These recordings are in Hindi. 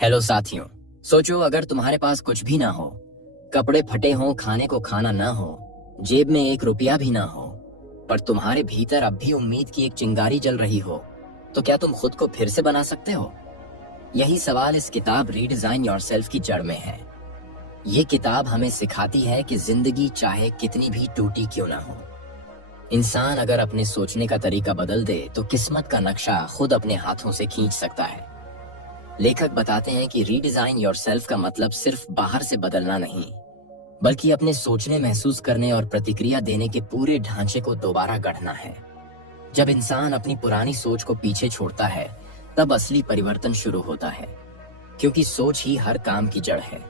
हेलो साथियों। सोचो अगर तुम्हारे पास कुछ भी ना हो, कपड़े फटे हों, खाने को खाना ना हो, जेब में एक रुपया भी ना हो, पर तुम्हारे भीतर अब भी उम्मीद की एक चिंगारी जल रही हो, तो क्या तुम खुद को फिर से बना सकते हो? यही सवाल इस किताब रीडिजाइन योरसेल्फ की जड़ में है। ये किताब हमें सिखाती है कि जिंदगी चाहे कितनी भी टूटी क्यों ना हो, इंसान अगर अपने सोचने का तरीका बदल दे तो किस्मत का नक्शा खुद अपने हाथों से खींच सकता है। लेखक बताते हैं कि रीडिजाइन योरसेल्फ का मतलब सिर्फ बाहर से बदलना नहीं, बल्कि अपने सोचने, महसूस करने और प्रतिक्रिया देने के पूरे ढांचे को दोबारा गढ़ना है। जब इंसान अपनी पुरानी सोच को पीछे छोड़ता है, तब असली परिवर्तन शुरू होता है, क्योंकि सोच ही हर काम की जड़ है।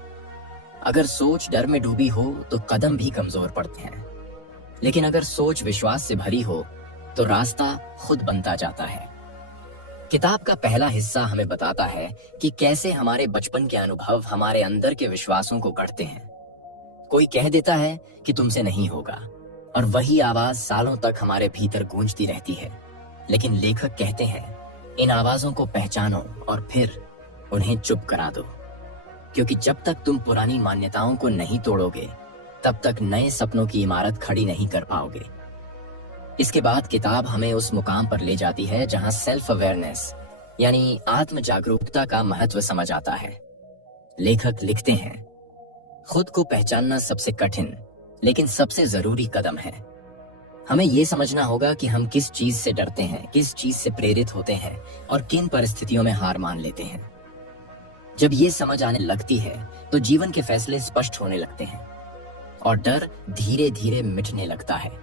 अगर सोच डर में डूबी हो तो कदम भी कमजोर पड़ते हैं, लेकिन अगर सोच विश्वास से भरी हो तो रास्ता खुद बनता जाता है। किताब का पहला हिस्सा हमें बताता है कि कैसे हमारे बचपन के अनुभव हमारे अंदर के विश्वासों को गढ़ते हैं। कोई कह देता है कि तुमसे नहीं होगा, और वही आवाज सालों तक हमारे भीतर गूंजती रहती है। लेकिन लेखक कहते हैं, इन आवाजों को पहचानो और फिर उन्हें चुप करा दो, क्योंकि जब तक तुम पुरानी मान्यताओं को नहीं तोड़ोगे, तब तक नए सपनों की इमारत खड़ी नहीं कर पाओगे। इसके बाद किताब हमें उस मुकाम पर ले जाती है जहां सेल्फ अवेयरनेस यानी आत्म जागरूकता का महत्व समझ आता है। लेखक लिखते हैं, खुद को पहचानना सबसे कठिन लेकिन सबसे जरूरी कदम है। हमें यह समझना होगा कि हम किस चीज से डरते हैं, किस चीज से प्रेरित होते हैं और किन परिस्थितियों में हार मान लेते हैं। जब ये समझ आने लगती है तो जीवन के फैसले स्पष्ट होने लगते हैं और डर धीरे धीरे मिटने लगता है।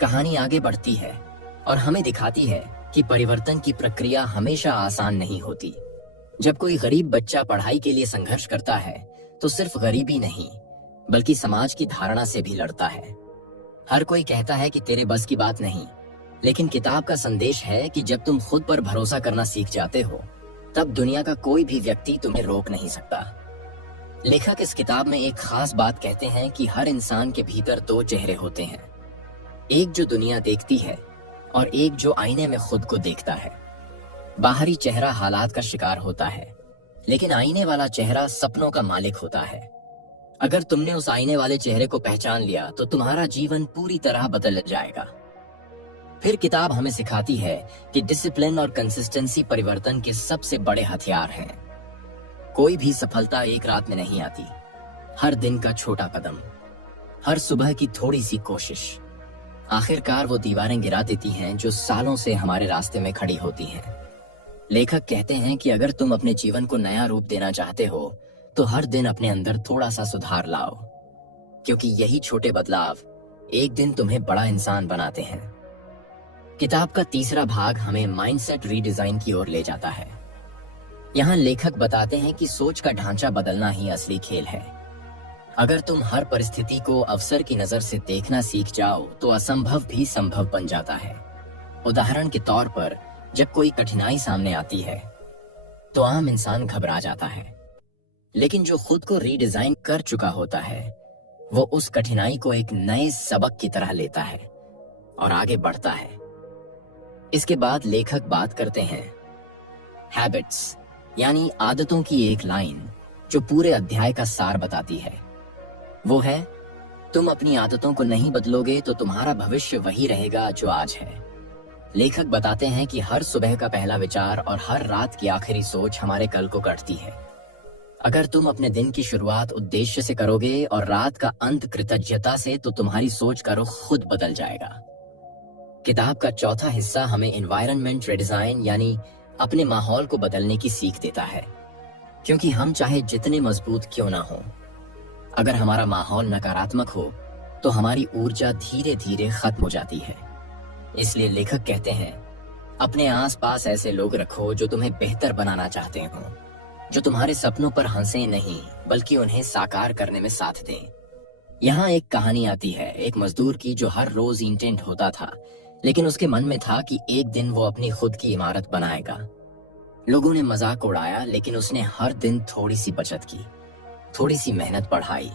कहानी आगे बढ़ती है और हमें दिखाती है कि परिवर्तन की प्रक्रिया हमेशा आसान नहीं होती। जब कोई गरीब बच्चा पढ़ाई के लिए संघर्ष करता है तो सिर्फ गरीबी नहीं, बल्कि समाज की धारणा से भी लड़ता है। हर कोई कहता है कि तेरे बस की बात नहीं, लेकिन किताब का संदेश है कि जब तुम खुद पर भरोसा करना सीख जाते हो, तब दुनिया का कोई भी व्यक्ति तुम्हें रोक नहीं सकता। लेखक इस किताब में एक खास बात कहते हैं कि हर इंसान के भीतर दो चेहरे होते हैं, एक जो दुनिया देखती है और एक जो आईने में खुद को देखता है। बाहरी चेहरा हालात का शिकार होता है, लेकिन आईने वाला चेहरा सपनों का मालिक होता है। अगर तुमने उस आईने वाले चेहरे को पहचान लिया तो तुम्हारा जीवन पूरी तरह बदल जाएगा। फिर किताब हमें सिखाती है कि डिसिप्लिन और कंसिस्टेंसी परिवर्तन के सबसे बड़े हथियार हैं। कोई भी सफलता एक रात में नहीं आती। हर दिन का छोटा कदम, हर सुबह की थोड़ी सी कोशिश, आखिरकार वो दीवारें गिरा देती हैं जो सालों से हमारे रास्ते में खड़ी होती हैं। लेखक कहते हैं कि अगर तुम अपने जीवन को नया रूप देना चाहते हो तो हर दिन अपने अंदर थोड़ा सा सुधार लाओ, क्योंकि यही छोटे बदलाव एक दिन तुम्हें बड़ा इंसान बनाते हैं। किताब का तीसरा भाग हमें माइंडसेट रीडिजाइन की ओर ले जाता है। यहाँ लेखक बताते हैं कि सोच का ढांचा बदलना ही असली खेल है। अगर तुम हर परिस्थिति को अवसर की नजर से देखना सीख जाओ तो असंभव भी संभव बन जाता है। उदाहरण के तौर पर, जब कोई कठिनाई सामने आती है तो आम इंसान घबरा जाता है, लेकिन जो खुद को रीडिजाइन कर चुका होता है वो उस कठिनाई को एक नए सबक की तरह लेता है और आगे बढ़ता है। इसके बाद लेखक बात करते हैं हैबिट्स यानी आदतों की एक लाइन जो पूरे अध्याय का सार बताती है। वो है, तुम अपनी आदतों को नहीं बदलोगे तो तुम्हारा भविष्य वही रहेगा जो आज है। लेखक बताते हैं कि हर सुबह का पहला विचार और हर रात की आखिरी सोच हमारे कल को गढ़ती है। अगर तुम अपने दिन की शुरुआत उद्देश्य से करोगे और रात का अंत कृतज्ञता से, तो तुम्हारी सोच का रुख खुद बदल जाएगा। किताब का चौथा हिस्सा हमें एनवायरनमेंट रिडिजाइन यानी अपने माहौल को बदलने की सीख देता है, क्योंकि हम चाहे जितने मजबूत क्यों ना हो, अगर हमारा माहौल नकारात्मक हो तो हमारी ऊर्जा धीरे धीरे खत्म हो जाती है। इसलिए लेखक कहते हैं, अपने आसपास ऐसे लोग रखो जो तुम्हें बेहतर बनाना चाहते हो, जो तुम्हारे सपनों पर हंसे नहीं बल्कि उन्हें साकार करने में साथ दें। यहाँ एक कहानी आती है एक मजदूर की जो हर रोज ईंटें ढोता था, लेकिन उसके मन में था कि एक दिन वो अपनी खुद की इमारत बनाएगा। लोगों ने मजाक उड़ाया, लेकिन उसने हर दिन थोड़ी सी बचत की, थोड़ी सी मेहनत बढ़ाई,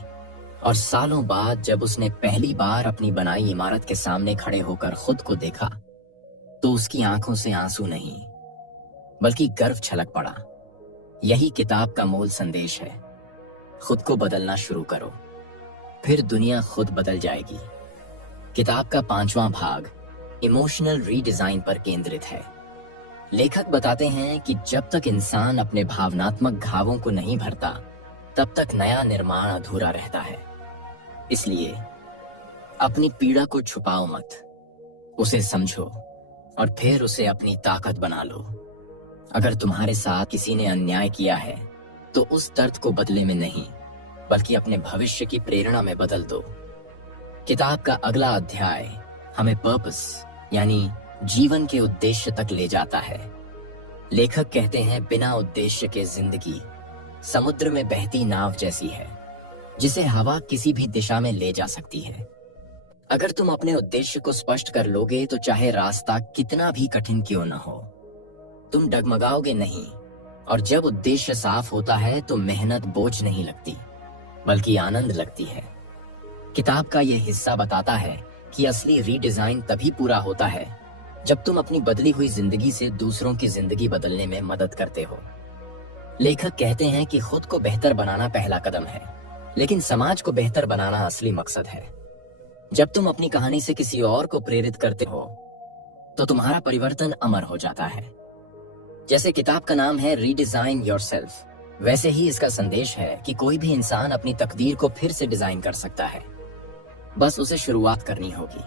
और सालों बाद जब उसने पहली बार अपनी बनाई इमारत के सामने खड़े होकर खुद को देखा तो उसकी आंखों से आंसू नहीं बल्कि गर्व छलक पड़ा। यही किताब का मूल संदेश है। खुद को बदलना शुरू करो, फिर दुनिया खुद बदल जाएगी। किताब का 5वां भाग इमोशनल रीडिजाइन पर केंद्रित है। लेखक बताते हैं कि जब तक इंसान अपने भावनात्मक घावों को नहीं भरता, तब तक नया निर्माण अधूरा रहता है। इसलिए अपनी पीड़ा को छुपाओ मत, उसे समझो और फिर उसे अपनी ताकत बना लो। अगर तुम्हारे साथ किसी ने अन्याय किया है, तो उस दर्द को बदले में नहीं, बल्कि अपने भविष्य की प्रेरणा में बदल दो। किताब का अगला अध्याय हमें पर्पस यानी जीवन के उद्देश्य तक ले जाता है। लेखक कहते हैं, बिना उद्देश्य के जिंदगी समुद्र में बहती नाव जैसी है, जिसे हवा किसी भी दिशा में ले जा सकती है। अगर तुम अपने उद्देश्य को स्पष्ट कर लोगे, तो चाहे रास्ता कितना भी कठिन क्यों न हो, तुम डगमगाओगे नहीं। और जब उद्देश्य साफ होता है, तो मेहनत बोझ नहीं लगती, बल्कि आनंद लगती है। किताब का यह हिस्सा बताता है कि असली रीडिजाइन तभी पूरा होता है जब तुम अपनी बदली हुई जिंदगी से दूसरों की जिंदगी बदलने में मदद करते हो। लेखक कहते हैं कि खुद को बेहतर बनाना पहला कदम है, लेकिन समाज को बेहतर बनाना असली मकसद है। जब तुम अपनी कहानी से किसी और को प्रेरित करते हो, तो तुम्हारा परिवर्तन अमर हो जाता है। जैसे किताब का नाम है रीडिजाइन योरसेल्फ, वैसे ही इसका संदेश है कि कोई भी इंसान अपनी तकदीर को फिर से डिजाइन कर सकता है। बस उसे शुरुआत करनी होगी,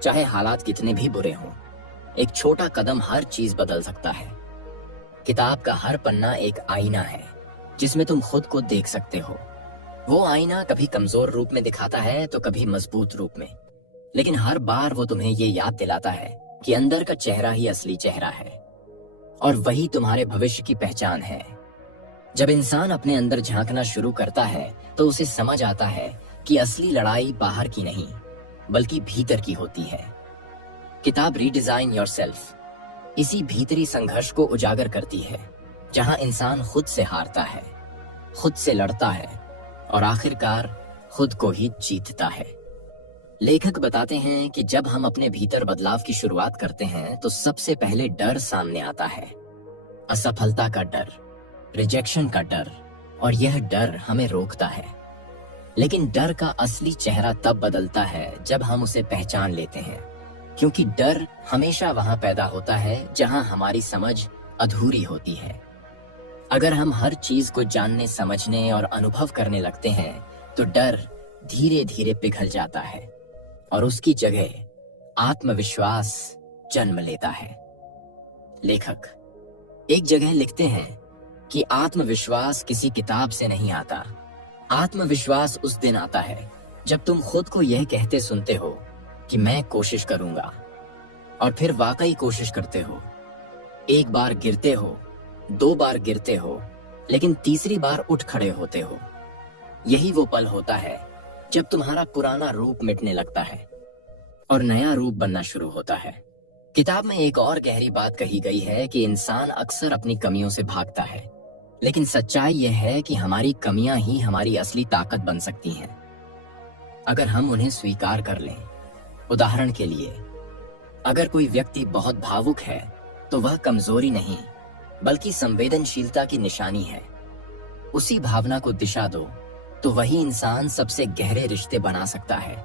चाहे हालात कितने भी बुरे हों। एक छोटा कदम हर चीज बदल सकता है। किताब का हर पन्ना एक आईना है, जिसमें तुम खुद को देख सकते हो। वो आईना कभी कमजोर रूप में दिखाता है, तो कभी मजबूत रूप में, लेकिन हर बार वो तुम्हें ये याद दिलाता है कि अंदर का चेहरा ही असली चेहरा है, और वही तुम्हारे भविष्य की पहचान है। जब इंसान अपने अंदर झांकना शुरू करता है, तो उसे समझ आता है कि असली लड़ाई बाहर की नहीं, बल्कि भीतर की होती है। किताब रीडिजाइन योरसेल्फ इसी भीतरी संघर्ष को उजागर करती है, जहां इंसान खुद से हारता है, खुद से लड़ता है और आखिरकार खुद को ही जीतता है। लेखक बताते हैं कि जब हम अपने भीतर बदलाव की शुरुआत करते हैं, तो सबसे पहले डर सामने आता है। असफलता का डर, रिजेक्शन का डर, और यह डर हमें रोकता है। लेकिन डर का असली चेहरा तब बदलता है जब हम उसे पहचान लेते हैं, क्योंकि डर हमेशा वहां पैदा होता है जहां हमारी समझ अधूरी होती है। अगर हम हर चीज को जानने, समझने और अनुभव करने लगते हैं, तो डर धीरे धीरे पिघल जाता है और उसकी जगह आत्मविश्वास जन्म लेता है। लेखक एक जगह लिखते हैं कि आत्मविश्वास किसी किताब से नहीं आता। आत्मविश्वास उस दिन आता है जब तुम खुद को यह कहते सुनते हो कि मैं कोशिश करूंगा, और फिर वाकई कोशिश करते हो। एक बार गिरते हो, 2 बार गिरते हो, लेकिन तीसरी बार उठ खड़े होते हो। यही वो पल होता है जब तुम्हारा पुराना रूप मिटने लगता है और नया रूप बनना शुरू होता है। किताब में एक और गहरी बात कही गई है कि इंसान अक्सर अपनी कमियों से भागता है, लेकिन सच्चाई यह है कि हमारी कमियां ही हमारी असली ताकत बन सकती हैं, अगर हम उन्हें स्वीकार कर लें। उदाहरण के लिए, अगर कोई व्यक्ति बहुत भावुक है, तो वह कमजोरी नहीं, बल्कि संवेदनशीलता की निशानी है। उसी भावना को दिशा दो, तो वही इंसान सबसे गहरे रिश्ते बना सकता है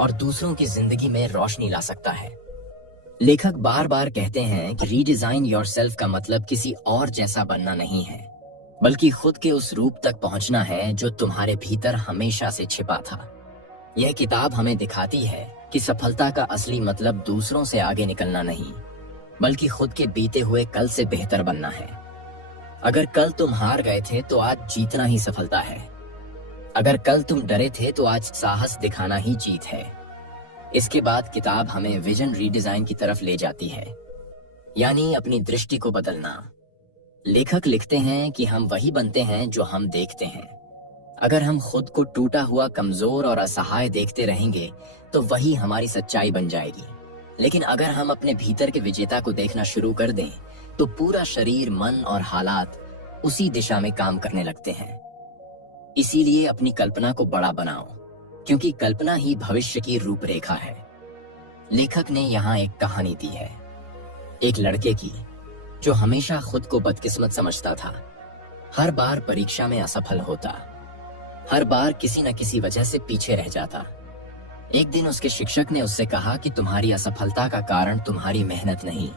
और दूसरों की जिंदगी में रोशनी ला सकता है। लेखक बार बार कहते हैं कि रीडिजाइन योरसेल्फ का मतलब किसी और जैसा बनना नहीं है, बल्कि खुद के उस रूप तक पहुंचना है जो तुम्हारे भीतर हमेशा से छिपा था। यह किताब हमें दिखाती है कि सफलता का असली मतलब दूसरों से आगे निकलना नहीं, बल्कि खुद के बीते हुए कल से बेहतर बनना है। अगर कल तुम हार गए थे, तो आज जीतना ही सफलता है। अगर कल तुम डरे थे, तो आज साहस दिखाना ही जीत है। इसके बाद किताब हमें विजन रीडिजाइन की तरफ ले जाती है, यानी अपनी दृष्टि को बदलना। लेखक लिखते हैं कि हम वही बनते हैं जो हम देखते हैं। अगर हम खुद को टूटा हुआ, कमजोर और असहाय देखते रहेंगे, तो वही हमारी सच्चाई बन जाएगी। लेकिन अगर हम अपने भीतर के विजेता को देखना शुरू कर दें, तो पूरा शरीर, मन और हालात उसी दिशा में काम करने लगते हैं। इसीलिए अपनी कल्पना को बड़ा बनाओ, क्योंकि कल्पना ही भविष्य की रूपरेखा है। लेखक ने यहाँ एक कहानी दी है, एक लड़के की जो हमेशा खुद को बदकिस्मत समझता था। हर बार परीक्षा में असफल होता, हर बार किसी न किसी वजह से पीछे रह जाता। एक दिन उसके शिक्षक ने उससे कहा कि तुम्हारी असफलता का कारण तुम्हारी मेहनत नहीं,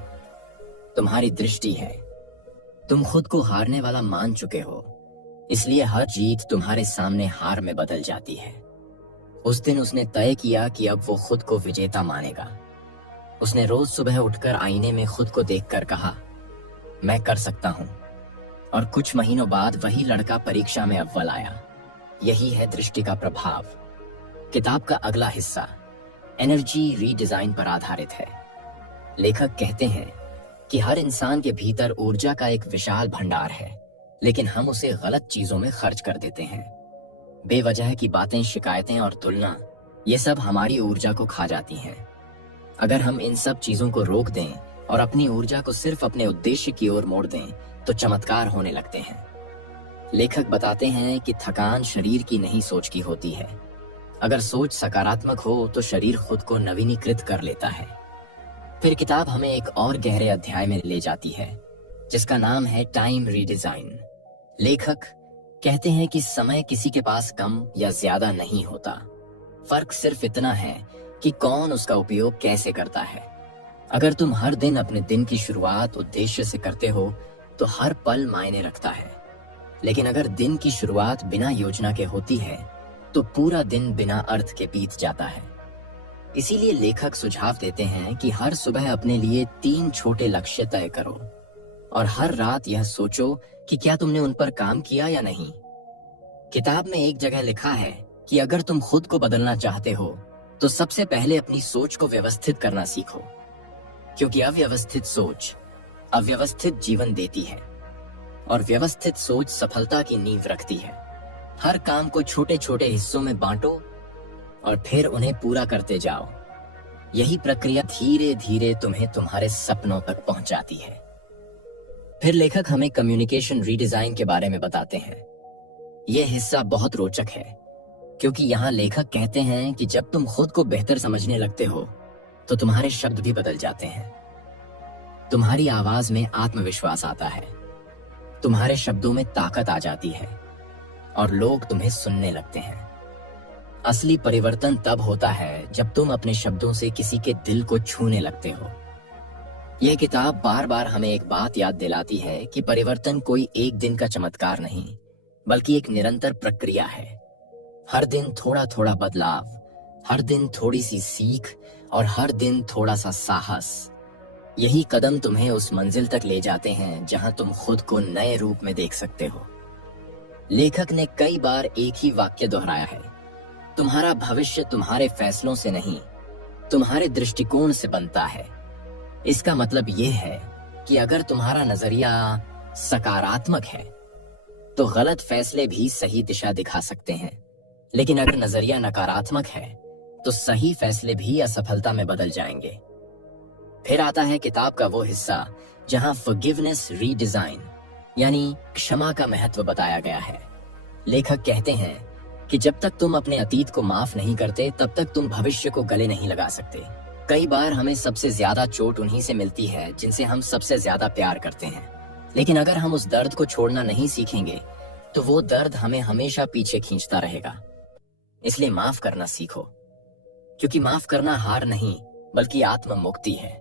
तुम्हारी दृष्टि है। तुम खुद को हारने वाला मान चुके हो, इसलिए हर जीत तुम्हारे सामने हार में बदल जाती है। उस दिन उसने तय किया कि अब वो खुद को विजेता मानेगा। उसने रोज सुबह उठकर आईने में खुद को देखकर कहा, मैं कर सकता हूं। और कुछ महीनों बाद वही लड़का परीक्षा में अव्वल आया। यही है दृष्टि का प्रभाव। किताब का अगला हिस्सा एनर्जी रीडिजाइन पर आधारित है। लेखक कहते हैं कि हर इंसान के भीतर ऊर्जा का एक विशाल भंडार है, लेकिन हम उसे गलत चीजों में खर्च कर देते हैं। बेवजह की बातें, शिकायतें और तुलना, ये सब हमारी ऊर्जा को खा जाती हैं। अगर हम इन सब चीजों को रोक दें और अपनी ऊर्जा को सिर्फ अपने उद्देश्य की ओर मोड़ दें, तो चमत्कार होने लगते हैं। लेखक बताते हैं कि थकान शरीर की नहीं, सोच की होती है। अगर सोच सकारात्मक हो तो शरीर खुद को नवीनीकृत कर लेता है। फिर किताब हमें एक और गहरे अध्याय में ले जाती है, जिसका नाम है टाइम रीडिजाइन। लेखक कहते हैं कि समय किसी के पास कम या ज्यादा नहीं होता। फर्क सिर्फ इतना है कि कौन उसका उपयोग कैसे करता है। अगर तुम हर दिन अपने दिन की शुरुआत उद्देश्य से करते हो तो हर पल मायने रखता है। लेकिन अगर दिन की शुरुआत बिना योजना के होती है तो पूरा दिन बिना अर्थ के बीत जाता है। इसीलिए लेखक सुझाव देते हैं कि हर सुबह अपने लिए 3 छोटे लक्ष्य तय करो और हर रात यह सोचो कि क्या तुमने उन पर काम किया या नहीं। किताब में एक जगह लिखा है कि अगर तुम खुद को बदलना चाहते हो तो सबसे पहले अपनी सोच को व्यवस्थित करना सीखो, क्योंकि अव्यवस्थित सोच अव्यवस्थित जीवन देती है और व्यवस्थित सोच सफलता की नींव रखती है। हर काम को छोटे छोटे हिस्सों में बांटो और फिर उन्हें पूरा करते जाओ। यही प्रक्रिया धीरे धीरे तुम्हें तुम्हारे सपनों तक पहुंचाती है। फिर लेखक हमें कम्युनिकेशन रीडिजाइन के बारे में बताते हैं। यह हिस्सा बहुत रोचक है, क्योंकि यहाँ लेखक कहते हैं कि जब तुम खुद को बेहतर समझने लगते हो तो तुम्हारे शब्द भी बदल जाते हैं। तुम्हारी आवाज में आत्मविश्वास आता है, तुम्हारे शब्दों में ताकत आ जाती है और लोग तुम्हें सुनने लगते हैं। असली परिवर्तन तब होता है जब तुम अपने शब्दों से किसी के दिल को छूने लगते हो। यह किताब बार बार हमें एक बात याद दिलाती है कि परिवर्तन कोई एक दिन का चमत्कार नहीं, बल्कि एक निरंतर प्रक्रिया है। हर दिन थोड़ा थोड़ा बदलाव, हर दिन थोड़ी सी सीख और हर दिन थोड़ा सा साहस। यही कदम तुम्हें उस मंजिल तक ले जाते हैं जहां तुम खुद को नए रूप में देख सकते हो। लेखक ने कई बार एक ही वाक्य दोहराया है, तुम्हारा भविष्य तुम्हारे फैसलों से नहीं, तुम्हारे दृष्टिकोण से बनता है। इसका मतलब यह है कि अगर तुम्हारा नजरिया सकारात्मक है तो गलत फैसले भी सही दिशा दिखा सकते हैं, लेकिन अगर नजरिया नकारात्मक है तो सही फैसले भी असफलता में बदल जाएंगे। फिर आता है किताब का वो हिस्सा जहां फॉरगिवनेस रीडिजाइन यानी क्षमा का महत्व बताया गया है। लेखक कहते हैं कि जब तक तुम अपने अतीत को माफ नहीं करते तब तक तुम भविष्य को गले नहीं लगा सकते। कई बार हमें सबसे ज्यादा चोट उन्हीं से मिलती है जिनसे हम सबसे ज्यादा प्यार करते हैं, लेकिन अगर हम उस दर्द को छोड़ना नहीं सीखेंगे तो वो दर्द हमें हमेशा पीछे खींचता रहेगा। इसलिए माफ करना सीखो, क्योंकि माफ करना हार नहीं बल्कि आत्म मुक्ति है।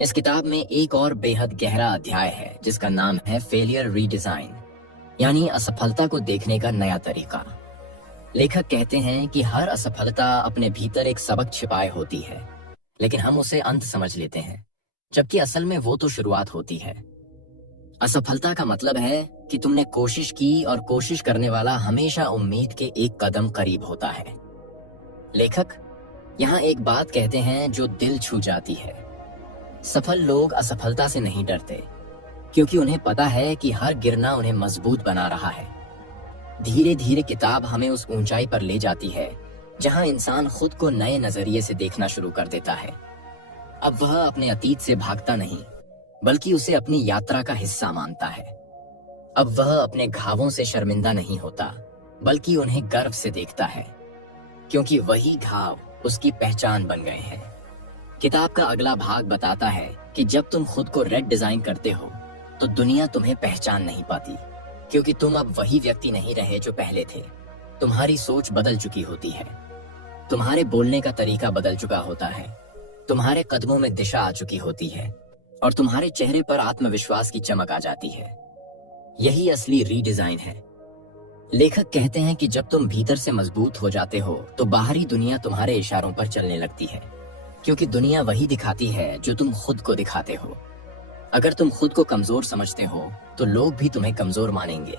इस किताब में एक और बेहद गहरा अध्याय है जिसका नाम है फेलियर रीडिजाइन यानी असफलता को देखने का नया तरीका। लेखक कहते हैं कि हर असफलता अपने भीतर एक सबक छिपाए होती है, लेकिन हम उसे अंत समझ लेते हैं, जबकि असल में वो तो शुरुआत होती है। असफलता का मतलब है कि तुमने कोशिश की और कोशिश करने वाला हमेशा उम्मीद के एक कदम करीब होता है। लेखक यहाँ एक बात कहते हैं जो दिल छू जाती है। सफल लोग असफलता से नहीं डरते, क्योंकि उन्हें पता है कि हर गिरना उन्हें मजबूत बना रहा है। धीरे धीरे किताब हमें उस ऊंचाई पर ले जाती है जहां इंसान खुद को नए नजरिए से देखना शुरू कर देता है। अब वह अपने अतीत से भागता नहीं, बल्कि उसे अपनी यात्रा का हिस्सा मानता है। अब वह अपने घावों से शर्मिंदा नहीं होता, बल्कि उन्हें गर्व से देखता है, क्योंकि वही घाव उसकी पहचान बन गए हैं। किताब का अगला भाग बताता है कि जब तुम खुद को रेड डिजाइन करते हो तो दुनिया तुम्हें पहचान नहीं पाती, क्योंकि तुम अब वही व्यक्ति नहीं रहे जो पहले थे। तुम्हारी सोच बदल चुकी होती है, तुम्हारे बोलने का तरीका बदल चुका होता है, तुम्हारे कदमों में दिशा आ चुकी होती है और तुम्हारे चेहरे पर आत्मविश्वास की चमक आ जाती है। यही असली रीडिजाइन है। लेखक कहते हैं कि जब तुम भीतर से मजबूत हो जाते हो तो बाहरी दुनिया तुम्हारे इशारों पर चलने लगती है, क्योंकि दुनिया वही दिखाती है जो तुम खुद को दिखाते हो। अगर तुम खुद को कमजोर समझते हो तो लोग भी तुम्हें कमजोर मानेंगे,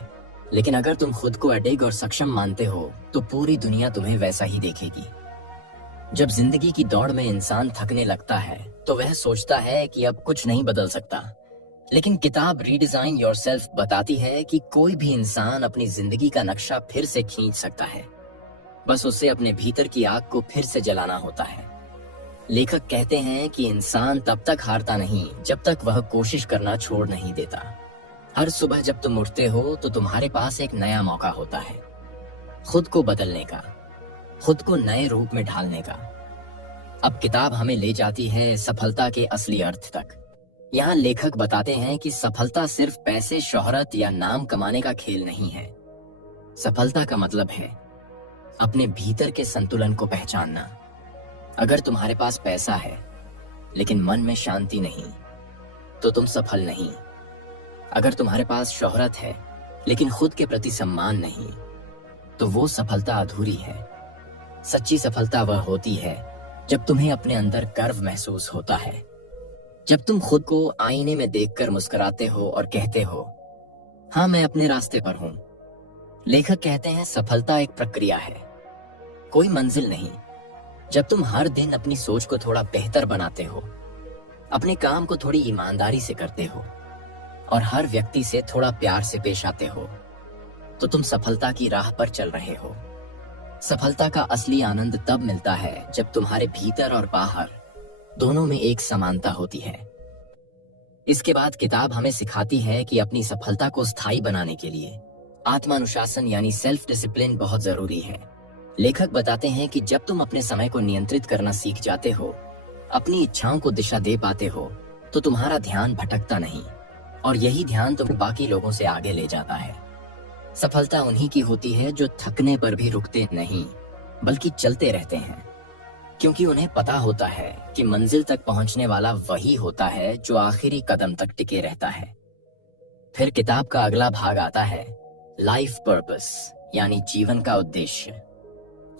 लेकिन अगर तुम खुद को अडिग और सक्षम मानते हो तो पूरी दुनिया तुम्हें वैसा ही देखेगी। जब जिंदगी की दौड़ में इंसान थकने लगता है तो वह सोचता है कि अब कुछ नहीं बदल सकता, लेकिन किताब रीडिजाइन योरसेल्फ बताती है कि कोई भी इंसान अपनी जिंदगी का नक्शा फिर से खींच सकता है, बस उसे अपने भीतर की आग को फिर से जलाना होता है। लेखक कहते हैं कि इंसान तब तक हारता नहीं जब तक वह कोशिश करना छोड़ नहीं देता। हर सुबह जब तुम उठते हो तो तुम्हारे पास एक नया मौका होता है, खुद को बदलने का, खुद को नए रूप में ढालने का। अब किताब हमें ले जाती है सफलता के असली अर्थ तक। यहाँ लेखक बताते हैं कि सफलता सिर्फ पैसे, शोहरत या नाम कमाने का खेल नहीं है। सफलता का मतलब है अपने भीतर के संतुलन को पहचानना। अगर तुम्हारे पास पैसा है लेकिन मन में शांति नहीं तो तुम सफल नहीं। अगर तुम्हारे पास शोहरत है लेकिन खुद के प्रति सम्मान नहीं तो वो सफलता अधूरी है। सच्ची सफलता वह होती है जब तुम्हें अपने अंदर गर्व महसूस होता है, जब तुम खुद को आईने में देखकर मुस्कुराते हो और कहते हो, हाँ मैं अपने रास्ते पर हूं। लेखक कहते हैं सफलता एक प्रक्रिया है, कोई मंजिल नहीं। जब तुम हर दिन अपनी सोच को थोड़ा बेहतर बनाते हो, अपने काम को थोड़ी ईमानदारी से करते हो और हर व्यक्ति से थोड़ा प्यार से पेश आते हो तो तुम सफलता की राह पर चल रहे हो। सफलता का असली आनंद तब मिलता है जब तुम्हारे भीतर और बाहर दोनों में एक समानता होती है। इसके बाद किताब हमें सिखाती है कि अपनी सफलता को स्थायी बनाने के लिए आत्मानुशासन यानी सेल्फ डिसिप्लिन बहुत जरूरी है। लेखक बताते हैं कि जब तुम अपने समय को नियंत्रित करना सीख जाते हो, अपनी इच्छाओं को दिशा दे पाते हो, तो तुम्हारा ध्यान भटकता नहीं और यही ध्यान तुम्हें बाकी लोगों से आगे ले जाता है। सफलता उन्हीं की होती है जो थकने पर भी रुकते नहीं बल्कि चलते रहते हैं, क्योंकि उन्हें पता होता है कि मंजिल तक पहुंचने वाला वही होता है जो आखिरी कदम तक टिके रहता है। फिर किताब का अगला भाग आता है लाइफ पर्पस यानी जीवन का उद्देश्य।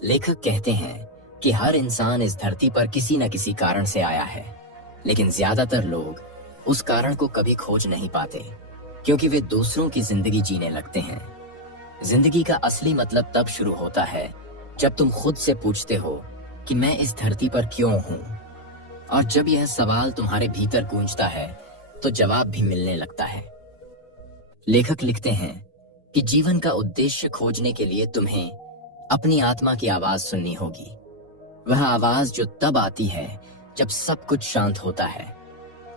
लेखक कहते हैं कि हर इंसान इस धरती पर किसी न किसी कारण से आया है, लेकिन ज्यादातर लोग उस कारण को कभी खोज नहीं पाते क्योंकि वे दूसरों की जिंदगी जीने लगते हैं। जिंदगी का असली मतलब तब शुरू होता है जब तुम खुद से पूछते हो कि मैं इस धरती पर क्यों हूं, और जब यह सवाल तुम्हारे भीतर गूंजता है तो जवाब भी मिलने लगता है। लेखक लिखते हैं कि जीवन का उद्देश्य खोजने के लिए तुम्हें अपनी आत्मा की आवाज सुननी होगी। वह आवाज जो तब आती है जब सब कुछ शांत होता है,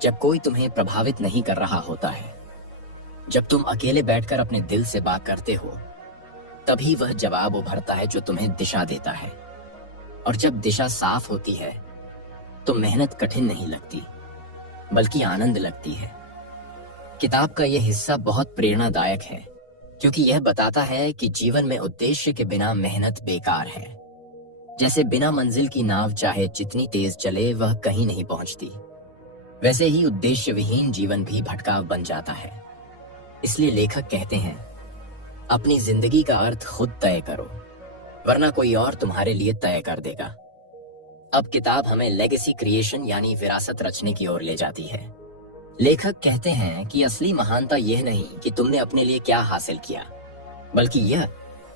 जब कोई तुम्हें प्रभावित नहीं कर रहा होता है, जब तुम अकेले बैठकर अपने दिल से बात करते हो, तभी वह जवाब उभरता है जो तुम्हें दिशा देता है। और जब दिशा साफ होती है तो मेहनत कठिन नहीं लगती बल्कि आनंद लगती है। किताब का यह हिस्सा बहुत प्रेरणादायक है क्योंकि यह बताता है कि जीवन में उद्देश्य के बिना मेहनत बेकार है। जैसे बिना मंजिल की नाव चाहे जितनी तेज चले वह कहीं नहीं पहुंचती, वैसे ही उद्देश्य विहीन जीवन भी भटकाव बन जाता है। इसलिए लेखक कहते हैं अपनी जिंदगी का अर्थ खुद तय करो, वरना कोई और तुम्हारे लिए तय कर देगा। अब किताब हमें लेगेसी क्रिएशन यानी विरासत रचने की ओर ले जाती है। लेखक कहते हैं कि असली महानता यह नहीं कि तुमने अपने लिए क्या हासिल किया, बल्कि यह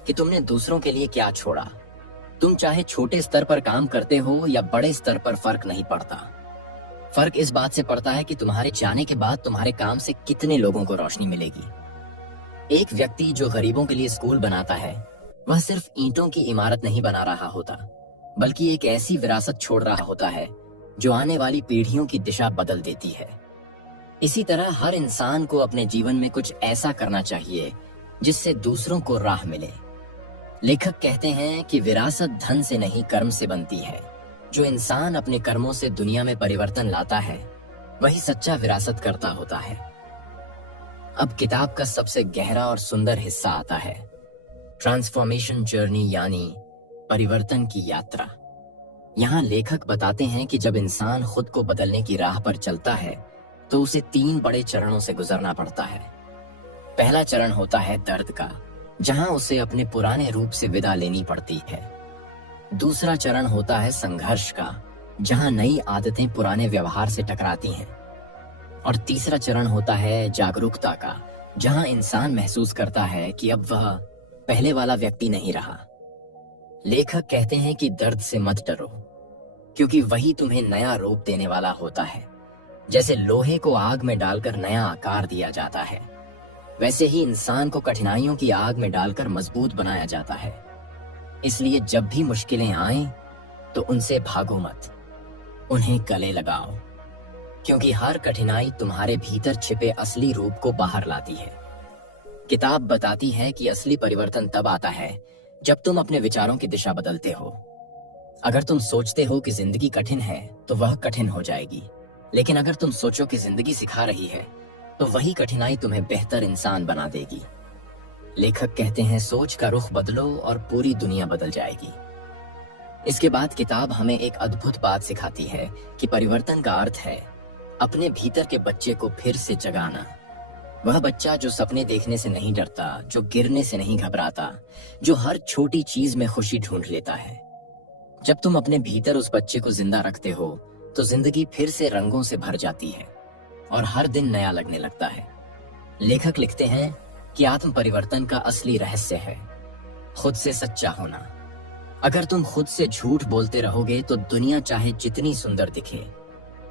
कि तुमने दूसरों के लिए क्या छोड़ा। तुम चाहे छोटे स्तर पर काम करते हो या बड़े स्तर पर, फर्क नहीं पड़ता। फर्क इस बात से पड़ता है कि तुम्हारे जाने के बाद तुम्हारे काम से कितने लोगों को रोशनी मिलेगी। एक व्यक्ति जो गरीबों के लिए स्कूल बनाता है वह सिर्फ ईंटों की इमारत नहीं बना रहा होता, बल्कि एक ऐसी विरासत छोड़ रहा होता है जो आने वाली पीढ़ियों की दिशा बदल देती है। इसी तरह हर इंसान को अपने जीवन में कुछ ऐसा करना चाहिए जिससे दूसरों को राह मिले। लेखक कहते हैं कि विरासत धन से नहीं कर्म से बनती है। जो इंसान अपने कर्मों से दुनिया में परिवर्तन लाता है वही सच्चा विरासत करता होता है। अब किताब का सबसे गहरा और सुंदर हिस्सा आता है, ट्रांसफॉर्मेशन जर्नी यानी परिवर्तन की यात्रा। यहाँ लेखक बताते हैं कि जब इंसान खुद को बदलने की राह पर चलता है तो उसे 3 बड़े चरणों से गुजरना पड़ता है। पहला चरण होता है दर्द का, जहां उसे अपने पुराने रूप से विदा लेनी पड़ती है। दूसरा चरण होता है संघर्ष का, जहां नई आदतें पुराने व्यवहार से टकराती हैं। और तीसरा चरण होता है जागरूकता का, जहां इंसान महसूस करता है कि अब वह पहले वाला व्यक्ति नहीं रहा। लेखक कहते हैं कि दर्द से मत डरो, क्योंकि वही तुम्हें नया रूप देने वाला होता है। जैसे लोहे को आग में डालकर नया आकार दिया जाता है, वैसे ही इंसान को कठिनाइयों की आग में डालकर मजबूत बनाया जाता है। इसलिए जब भी मुश्किलें आएं तो उनसे भागो मत, उन्हें गले लगाओ, क्योंकि हर कठिनाई तुम्हारे भीतर छिपे असली रूप को बाहर लाती है। किताब बताती है कि असली परिवर्तन तब आता है जब तुम अपने विचारों की दिशा बदलते हो। अगर तुम सोचते हो कि जिंदगी कठिन है तो वह कठिन हो जाएगी, लेकिन अगर तुम सोचो कि जिंदगी सिखा रही है तो वही कठिनाई तुम्हें बेहतर इंसान बना देगी। लेखक कहते हैं सोच का रुख बदलो और पूरी दुनिया बदल जाएगी। इसके बाद किताब हमें एक अद्भुत बात सिखाती है कि परिवर्तन का अर्थ है अपने भीतर के बच्चे को फिर से जगाना। वह बच्चा जो सपने देखने से नहीं डरता, जो गिरने से नहीं घबराता, जो हर छोटी चीज में खुशी ढूंढ लेता है। जब तुम अपने भीतर उस बच्चे को जिंदा रखते हो तो जिंदगी फिर से रंगों से भर जाती है और हर दिन नया लगने लगता है। लेखक लिखते हैं कि आत्म परिवर्तन का असली रहस्य है खुद से सच्चा होना। अगर तुम खुद से झूठ बोलते रहोगे तो दुनिया चाहे जितनी सुंदर दिखे,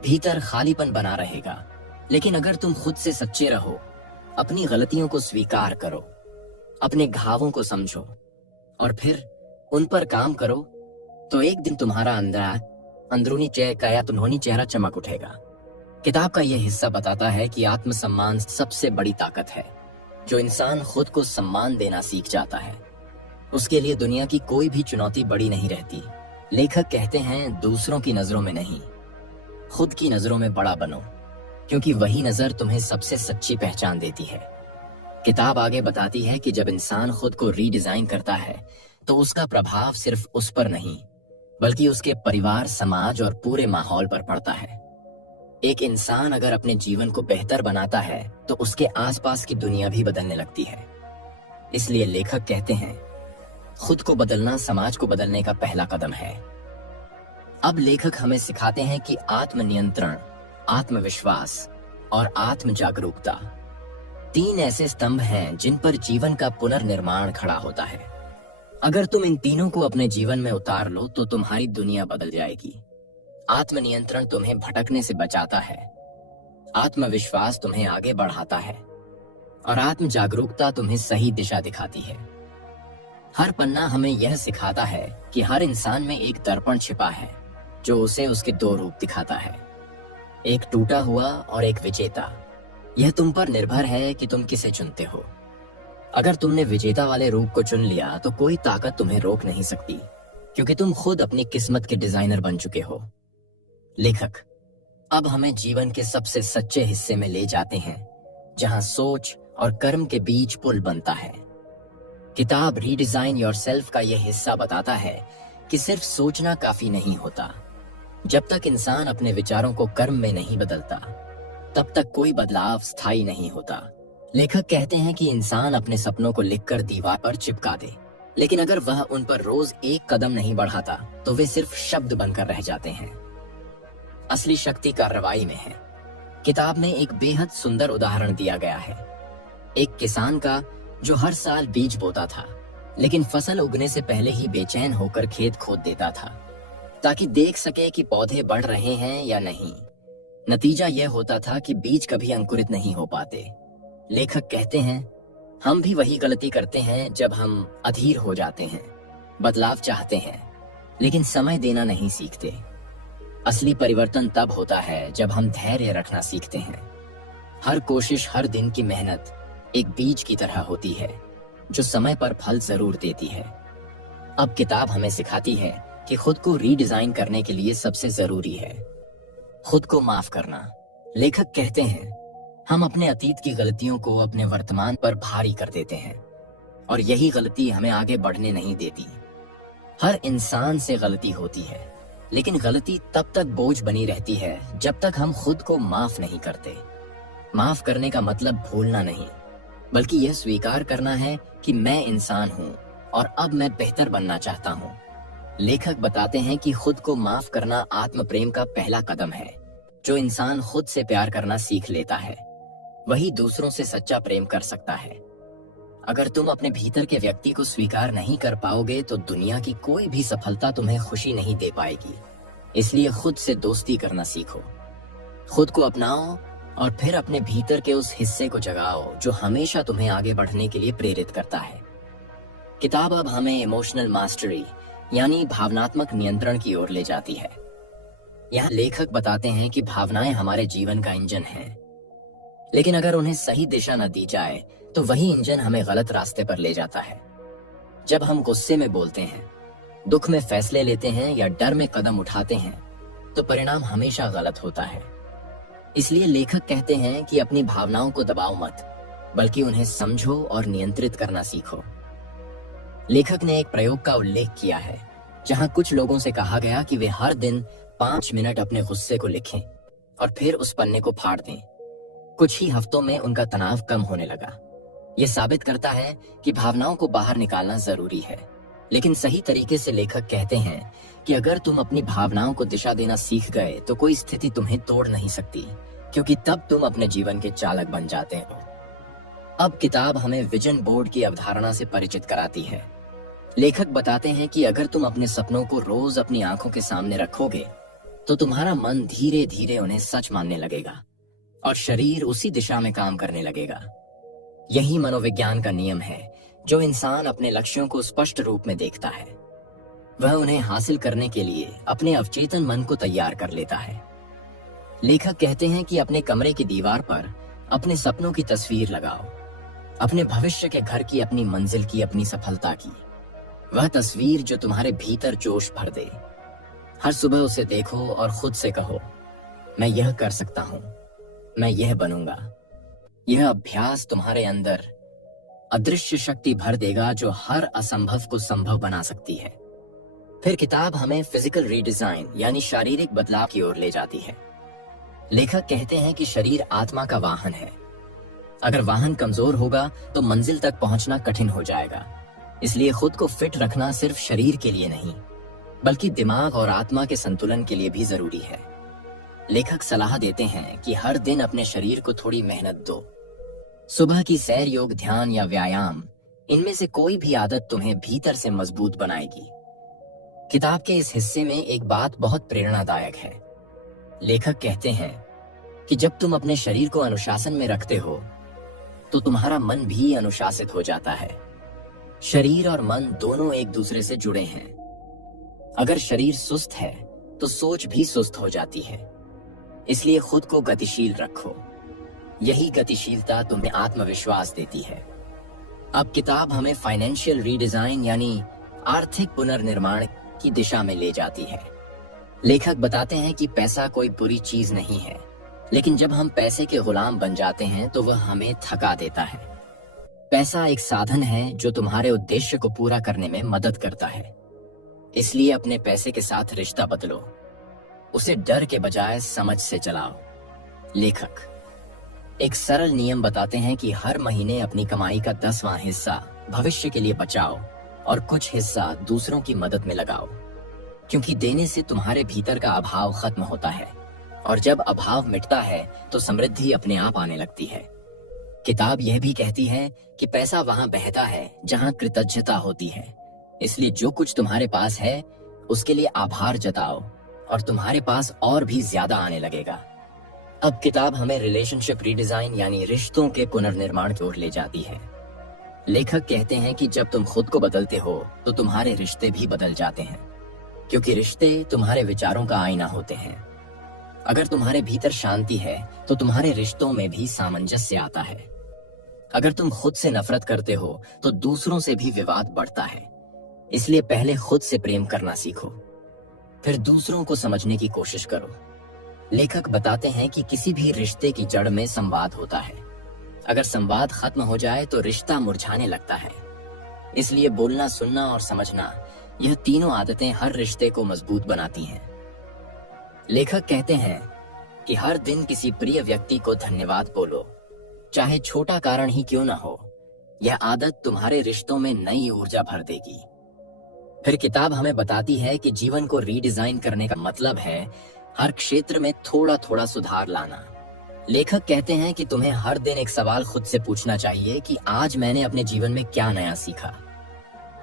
भीतर खालीपन बना रहेगा। लेकिन अगर तुम खुद से सच्चे रहो, अपनी गलतियों को स्वीकार करो, अपने घावों को समझो और फिर उन पर काम करो, तो एक दिन तुम्हारा अंदरूनी तुनहोनी चेहरा चमक उठेगा। किताब का यह हिस्सा बताता है कि आत्मसम्मान सबसे बड़ी ताकत है। जो इंसान खुद को सम्मान देना सीख जाता है, उसके लिए दुनिया की कोई भी चुनौती बड़ी नहीं रहती। लेखक कहते हैं दूसरों की नजरों में नहीं, खुद की नजरों में बड़ा बनो, क्योंकि वही नजर तुम्हें सबसे सच्ची पहचान देती है। किताब आगे बताती है कि जब इंसान खुद को रीडिजाइन करता है तो उसका प्रभाव सिर्फ उस पर नहीं, बल्कि उसके परिवार, समाज और पूरे माहौल पर पड़ता है। एक इंसान अगर अपने जीवन को बेहतर बनाता है तो उसके आसपास की दुनिया भी बदलने लगती है। इसलिए लेखक कहते हैं खुद को बदलना समाज को बदलने का पहला कदम है। अब लेखक हमें सिखाते हैं कि आत्मनियंत्रण, आत्मविश्वास और आत्म जागरूकता 3 ऐसे स्तंभ हैं जिन पर जीवन का पुनर्निर्माण खड़ा होता है। अगर तुम इन तीनों को अपने जीवन में उतार लो तो तुम्हारी दुनिया बदल जाएगी। आत्मनियंत्रण तुम्हें भटकने से बचाता है, आत्मविश्वास तुम्हें आगे बढ़ाता है और आत्म जागरूकता तुम्हें सही दिशा दिखाती है। हर पन्ना हमें यह सिखाता है कि हर इंसान में एक दर्पण छिपा है जो उसे उसके 2 रूप दिखाता है, एक टूटा हुआ और एक विजेता। यह तुम पर निर्भर है कि तुम किसे चुनते हो। अगर तुमने विजेता वाले रूप को चुन लिया तो कोई ताकत तुम्हें रोक नहीं सकती, क्योंकि तुम खुद अपनी किस्मत के डिजाइनर बन चुके हो। लेखक अब हमें जीवन के सबसे सच्चे हिस्से में ले जाते हैं, जहां सोच और कर्म के बीच पुल बनता है। किताब रीडिजाइन योरसेल्फ का यह हिस्सा बताता है कि सिर्फ सोचना काफी नहीं होता। जब तक इंसान अपने विचारों को कर्म में नहीं बदलता, तब तक कोई बदलाव स्थायी नहीं होता। लेखक कहते हैं कि इंसान अपने सपनों को लिखकर दीवार पर चिपका दे, लेकिन अगर वह उन पर रोज एक कदम नहीं बढ़ाता तो वे सिर्फ शब्द बनकर रह जाते हैं। असली शक्ति कार्रवाई में है। किताब में एक बेहद सुंदर उदाहरण दिया गया है, एक किसान का जो हर साल बीज बोता था, लेकिन फसल उगने से पहले ही बेचैन होकर खेत खोद देता था ताकि देख सके कि पौधे बढ़ रहे हैं या नहीं। नतीजा यह होता था कि बीज कभी अंकुरित नहीं हो पाते। लेखक कहते हैं हम भी वही गलती करते हैं जब हम अधीर हो जाते हैं, बदलाव चाहते हैं लेकिन समय देना नहीं सीखते। असली परिवर्तन तब होता है जब हम धैर्य रखना सीखते हैं। हर कोशिश, हर दिन की मेहनत एक बीज की तरह होती है जो समय पर फल जरूर देती है। अब किताब हमें सिखाती है कि खुद को रीडिजाइन करने के लिए सबसे जरूरी है खुद को माफ करना। लेखक कहते हैं हम अपने अतीत की गलतियों को अपने वर्तमान पर भारी कर देते हैं और यही गलती हमें आगे बढ़ने नहीं देती। हर इंसान से गलती होती है, लेकिन गलती तब तक बोझ बनी रहती है जब तक हम खुद को माफ नहीं करते। माफ करने का मतलब भूलना नहीं, बल्कि यह स्वीकार करना है कि मैं इंसान हूं और अब मैं बेहतर बनना चाहता हूं। लेखक बताते हैं कि खुद को माफ करना आत्म प्रेम का पहला कदम है। जो इंसान खुद से प्यार करना सीख लेता है, वही दूसरों से सच्चा प्रेम कर सकता है। अगर तुम अपने भीतर के व्यक्ति को स्वीकार नहीं कर पाओगे तो दुनिया की कोई भी सफलता तुम्हें खुशी नहीं दे पाएगी। इसलिए खुद से दोस्ती करना सीखो, खुद को अपनाओ और फिर अपने भीतर के उस हिस्से को जगाओ जो हमेशा तुम्हें आगे बढ़ने के लिए प्रेरित करता है। किताब अब हमें इमोशनल मास्टरी यानी भावनात्मक नियंत्रण की ओर ले जाती है। यहाँ लेखक बताते हैं कि भावनाएं हमारे जीवन का इंजन हैं, लेकिन अगर उन्हें सही दिशा न दी जाए तो वही इंजन हमें गलत रास्ते पर ले जाता है। जब हम गुस्से में बोलते हैं, दुख में फैसले लेते हैं या डर में कदम उठाते हैं तो परिणाम हमेशा गलत होता है। इसलिए लेखक कहते हैं कि अपनी भावनाओं को दबाओ मत, बल्कि उन्हें समझो और नियंत्रित करना सीखो। लेखक ने एक प्रयोग का उल्लेख किया है जहां कुछ लोगों से कहा गया कि वे हर दिन 5 मिनट अपने गुस्से को लिखें और फिर उस पन्ने को फाड़ दें। कुछ ही हफ्तों में उनका तनाव कम होने लगा। यह साबित करता है कि भावनाओं को बाहर निकालना जरूरी है, लेकिन सही तरीके से लेखक कहते हैं कि अगर तुम अपनी भावनाओं को दिशा देना सीख गए तो कोई स्थिति तुम्हें तोड़ नहीं सकती, क्योंकि तब तुम अपने जीवन के चालक बन जाते हो। अब किताब हमें विजन बोर्ड की अवधारणा से परिचित कराती है। लेखक बताते हैं कि अगर तुम अपने सपनों को रोज अपनी आंखों के सामने रखोगे तो तुम्हारा मन धीरे धीरे उन्हें सच मानने लगेगा और शरीर उसी दिशा में काम करने लगेगा। यही मनोविज्ञान का नियम है। जो इंसान अपने लक्ष्यों को स्पष्ट रूप में देखता है, वह उन्हें हासिल करने के लिए अपने अवचेतन मन को तैयार कर लेता है। लेखक कहते हैं कि अपने कमरे की दीवार पर अपने सपनों की तस्वीर लगाओ, अपने भविष्य के घर की, अपनी मंजिल की, अपनी सफलता की। वह तस्वीर जो तुम्हारे भीतर जोश भर दे। हर सुबह उसे देखो और खुद से कहो, मैं यह कर सकता हूं, मैं यह बनूंगा। यह अभ्यास तुम्हारे अंदर अदृश्य शक्ति भर देगा जो हर असंभव को संभव बना सकती है। फिर किताब हमें फिजिकल रीडिजाइन यानी शारीरिक बदलाव की ओर ले जाती है। लेखक कहते हैं कि शरीर आत्मा का वाहन है। अगर वाहन कमजोर होगा तो मंजिल तक पहुंचना कठिन हो जाएगा। इसलिए खुद को फिट रखना सिर्फ शरीर के लिए नहीं, बल्कि दिमाग और आत्मा के संतुलन के लिए भी जरूरी है। लेखक सलाह देते हैं कि हर दिन अपने शरीर को थोड़ी मेहनत दो। सुबह की सैर, योग, ध्यान या व्यायाम, इनमें से कोई भी आदत तुम्हें भीतर से मजबूत बनाएगी। किताब के इस हिस्से में एक बात बहुत प्रेरणादायक है। लेखक कहते हैं कि जब तुम अपने शरीर को अनुशासन में रखते हो तो तुम्हारा मन भी अनुशासित हो जाता है। शरीर और मन दोनों एक दूसरे से जुड़े हैं। अगर शरीर सुस्त है तो सोच भी सुस्त हो जाती है। इसलिए खुद को गतिशील रखो। यही गतिशीलता तुम्हें आत्मविश्वास देती है। अब किताब हमें फाइनेंशियल रीडिजाइन यानी आर्थिक पुनर्निर्माण की दिशा में ले जाती है। लेखक बताते हैं कि पैसा कोई बुरी चीज नहीं है, लेकिन जब हम पैसे के गुलाम बन जाते हैं तो वह हमें थका देता है। पैसा एक साधन है जो तुम्हारे उद्देश्य को पूरा करने में मदद करता है। इसलिए अपने पैसे के साथ रिश्ता बदलो, उसे डर के बजाय समझ से चलाओ। लेखक एक सरल नियम बताते हैं कि हर महीने अपनी कमाई का 10वां हिस्सा भविष्य के लिए बचाओ और कुछ हिस्सा दूसरों की मदद में लगाओ, क्योंकि देने से तुम्हारे भीतर का अभाव खत्म होता है और जब अभाव मिटता है तो समृद्धि अपने आप आने लगती है। किताब यह भी कहती है कि पैसा वहां बहता है जहां कृतज्ञता होती है। इसलिए जो कुछ तुम्हारे पास है उसके लिए आभार जताओ और तुम्हारे पास और भी ज्यादा आने लगेगा। अब किताब हमें रिलेशनशिप रीडिजाइन यानी रिश्तों के पुनर्निर्माण की ओर ले जाती है। लेखक कहते हैं कि जब तुम खुद को बदलते हो तो तुम्हारे रिश्ते भी बदल जाते हैं, क्योंकि रिश्ते तुम्हारे विचारों का आईना होते हैं। अगर तुम्हारे भीतर शांति है तो तुम्हारे रिश्तों में भी सामंजस्य आता है। अगर तुम खुद से नफरत करते हो तो दूसरों से भी विवाद बढ़ता है। इसलिए पहले खुद से प्रेम करना सीखो, फिर दूसरों को समझने की कोशिश करो। लेखक बताते हैं कि किसी भी रिश्ते की जड़ में संवाद होता है। अगर संवाद खत्म हो जाए तो रिश्ता मुरझाने लगता है। इसलिए बोलना, सुनना और समझना, यह तीनों आदतें हर रिश्ते को मजबूत बनाती हैं। लेखक कहते हैं कि हर दिन किसी प्रिय व्यक्ति को धन्यवाद बोलो, चाहे छोटा कारण ही क्यों ना हो। यह आदत तुम्हारे रिश्तों में नई ऊर्जा भर देगी। फिर किताब हमें बताती है कि जीवन को रीडिजाइन करने का मतलब है हर क्षेत्र में थोड़ा थोड़ा सुधार लाना। लेखक कहते हैं कि तुम्हें हर दिन एक सवाल खुद से पूछना चाहिए कि आज मैंने अपने जीवन में क्या नया सीखा।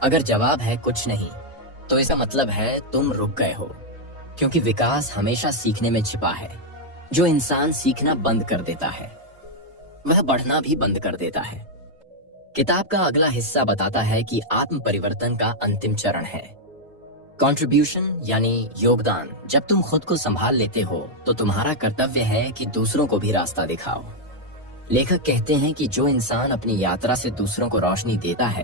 अगर जवाब है कुछ नहीं, तो इसका मतलब है तुम रुक गए हो, क्योंकि विकास हमेशा सीखने में छिपा है। जो इंसान सीखना बंद कर देता है, वह बढ़ना भी बंद कर देता है। किताब का अगला हिस्सा बताता है कि आत्म परिवर्तन का अंतिम चरण है कंट्रीब्यूशन, यानी योगदान। जब तुम खुद को संभाल लेते हो तो तुम्हारा कर्तव्य है कि दूसरों को भी रास्ता दिखाओ। लेखक कहते हैं कि जो इंसान अपनी यात्रा से दूसरों को रोशनी देता है,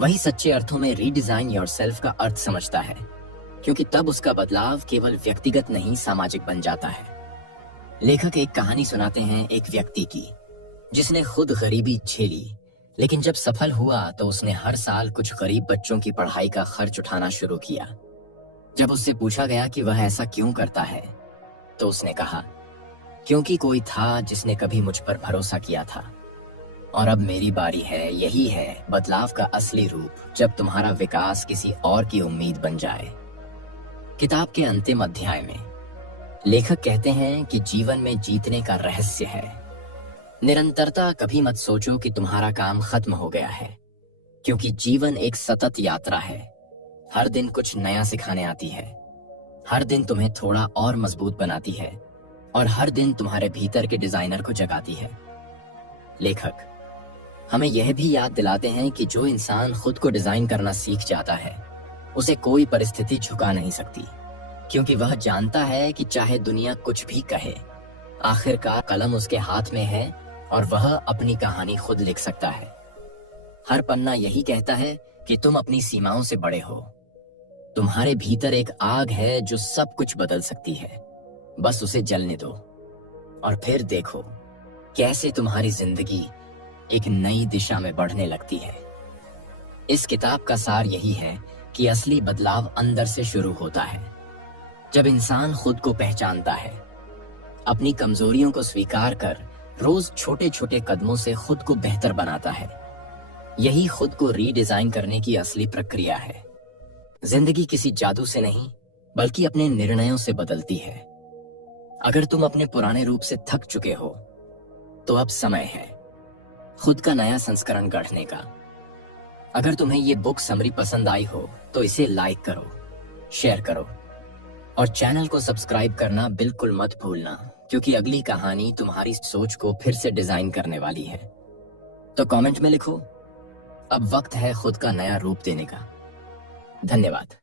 वही सच्चे अर्थों में रीडिजाइन योरसेल्फ का अर्थ समझता है, क्योंकि तब उसका बदलाव केवल व्यक्तिगत नहीं, सामाजिक बन जाता है। लेखक एक कहानी सुनाते हैं एक व्यक्ति की, जिसने खुद गरीबी झेली, लेकिन जब सफल हुआ तो उसने हर साल कुछ गरीब बच्चों की पढ़ाई का खर्च उठाना शुरू किया। जब उससे पूछा गया कि वह ऐसा क्यों करता है, तो उसने कहा, क्योंकि कोई था जिसने कभी मुझ पर भरोसा किया था, और अब मेरी बारी है। यही है बदलाव का असली रूप, जब तुम्हारा विकास किसी और की उम्मीद बन जाए। किताब के अंतिम अध्याय में लेखक कहते हैं कि जीवन में जीतने का रहस्य है निरंतरता। कभी मत सोचो कि तुम्हारा काम खत्म हो गया है, क्योंकि जीवन एक सतत यात्रा है। हर दिन कुछ नया सिखाने आती है, हर दिन तुम्हें थोड़ा और मजबूत बनाती है, और हर दिन तुम्हारे भीतर के डिजाइनर को जगाती है। लेखक हमें यह भी याद दिलाते हैं कि जो इंसान खुद को डिजाइन करना सीख जाता है, उसे कोई परिस्थिति झुका नहीं सकती, क्योंकि वह जानता है कि चाहे दुनिया कुछ भी कहे, आखिरकार कलम उसके हाथ में है और वह अपनी कहानी खुद लिख सकता है। हर पन्ना यही कहता है कि तुम अपनी सीमाओं से बड़े हो। तुम्हारे भीतर एक आग है जो सब कुछ बदल सकती है, बस उसे जलने दो, और फिर देखो कैसे तुम्हारी जिंदगी एक नई दिशा में बढ़ने लगती है। इस किताब का सार यही है कि असली बदलाव अंदर से शुरू होता है। जब इंसान खुद को पहचानता है, अपनी कमजोरियों को स्वीकार कर रोज छोटे छोटे कदमों से खुद को बेहतर बनाता है, यही खुद को रीडिजाइन करने की असली प्रक्रिया है। जिंदगी किसी जादू से नहीं, बल्कि अपने निर्णयों से बदलती है। अगर तुम अपने पुराने रूप से थक चुके हो, तो अब समय है खुद का नया संस्करण गढ़ने का। अगर तुम्हें ये बुक समरी पसंद आई हो तो इसे लाइक करो, शेयर करो, और चैनल को सब्सक्राइब करना बिल्कुल मत भूलना, क्योंकि अगली कहानी तुम्हारी सोच को फिर से डिजाइन करने वाली है। तो कमेंट में लिखो, अब वक्त है खुद का नया रूप देने का। धन्यवाद।